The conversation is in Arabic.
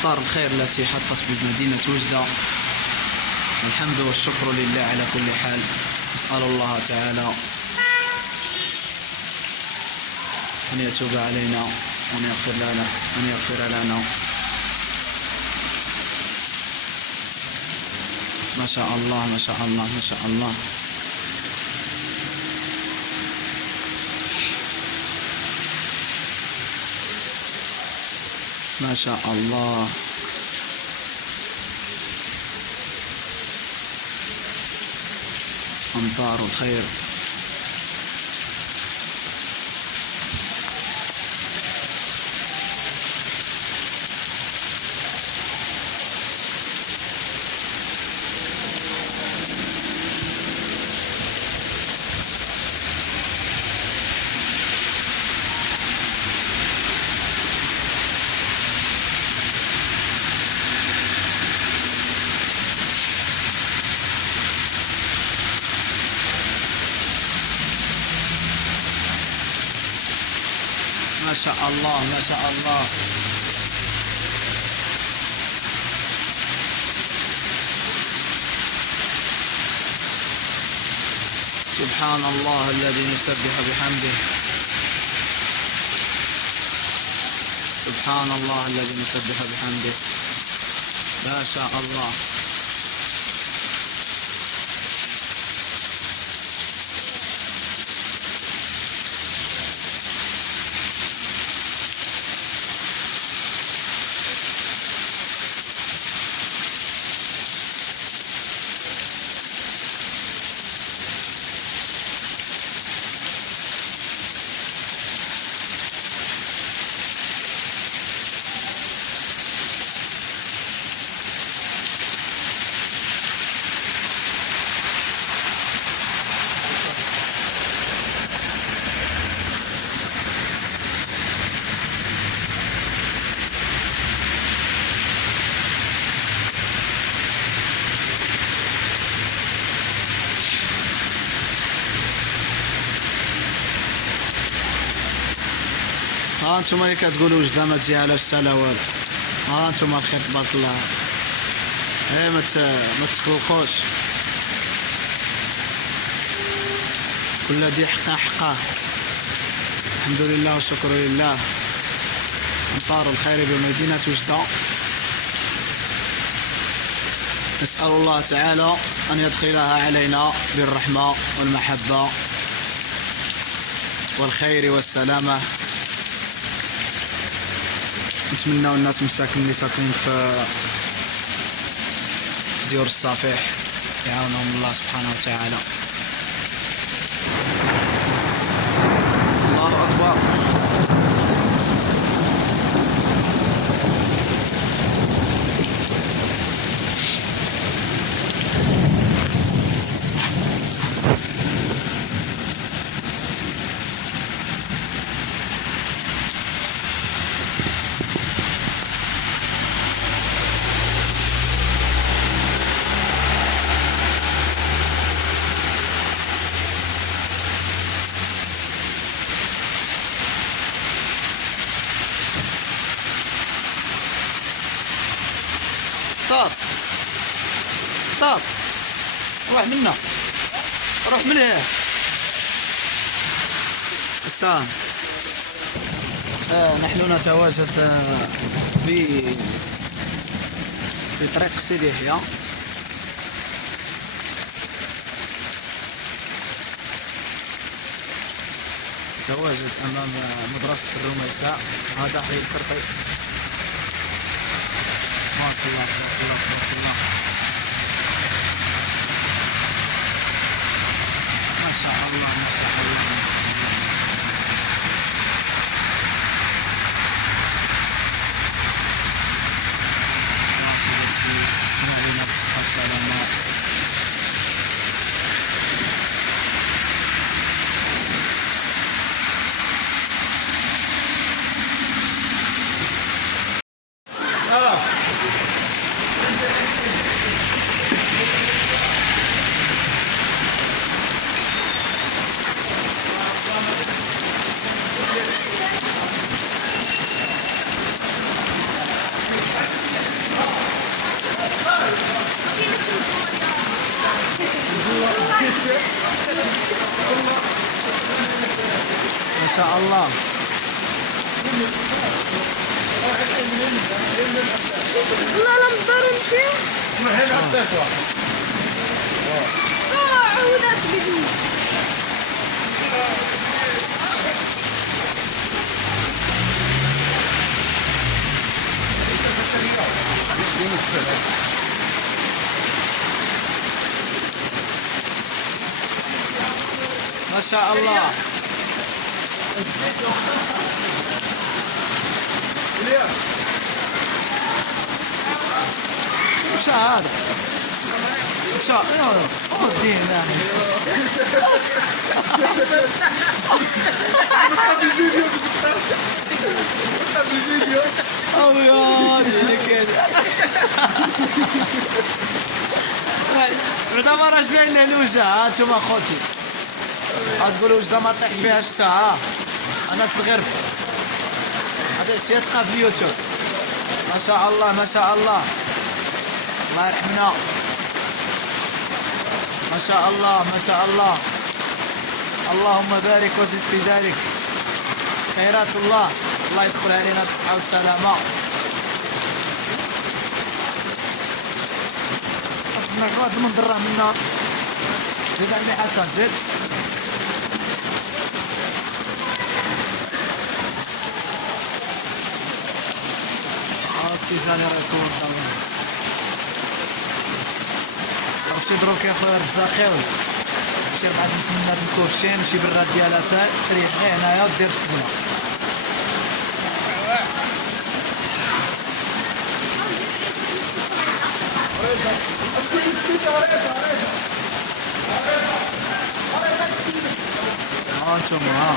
أمطار الخير التي حطت بمدينة وجدة. الحمد والشكر لله على كل حال. نسأل الله تعالى أن يتوب علينا وأن يغفر لنا. ما شاء الله ما شاء الله ما شاء الله. ما شاء الله. أمطار الخير. ما شاء الله ما شاء الله. سبحان الله الذي يسبح بحمده. سبحان الله الذي يسبح بحمده. ما شاء الله. ها انتم اللي كتقولوا وجده ما تجيهاش حتى لا والو. ها انتم الخير تبارك الله. ما تقلقوش، كل ذي حق حقه. الحمد لله والشكر لله. أمطار الخير بمدينة وجدة. نسأل الله تعالى أن يدخلها علينا بالرحمة والمحبة والخير والسلامة. نتمنى الناس اللي ساكنين في ديور الصفيح يعاونهم الله سبحانه وتعالى. الله أكبر. طاب روح منا، روح من هنا. السلام. نحن نتواجد في طريق سيدي يحيى. نتواجد أمام مدرسة الرميساء. هذا حي الكرطي. تبارك الله تبارك الله تبارك الله. ما شاء الله ما شاء الله. نبينا بالصحة والسلامة. شاء الله. لا لا نقدروا نمشيو. عودات بدون. ما شاء الله. مشى هذا مشى ودين او يا كذا بعدا ما راش باين له الوجه. ها انتم اخوتي غتقولوا وجده ما طيحش فيها الساعه. انا صغير هذا الشيء تلقى في اليوتيوب. ما شاء الله ما شاء الله. الله يرحمنا. ما شاء الله ما شاء الله. اللهم بارك وزد في ذلك. خيرات الله. الله يدخل علينا بالصحة والسلامة. هذا المنظر راه منا. زيد عندي حسن زيد. تيزاني راسو والله. عرفتي دروك يا خويا الرزاقيوي مشي بعد مسمنات الكوفشين مشي بالغاد ديالها تا تريح غير هنايا ودير الخدمة. ها انتوما ها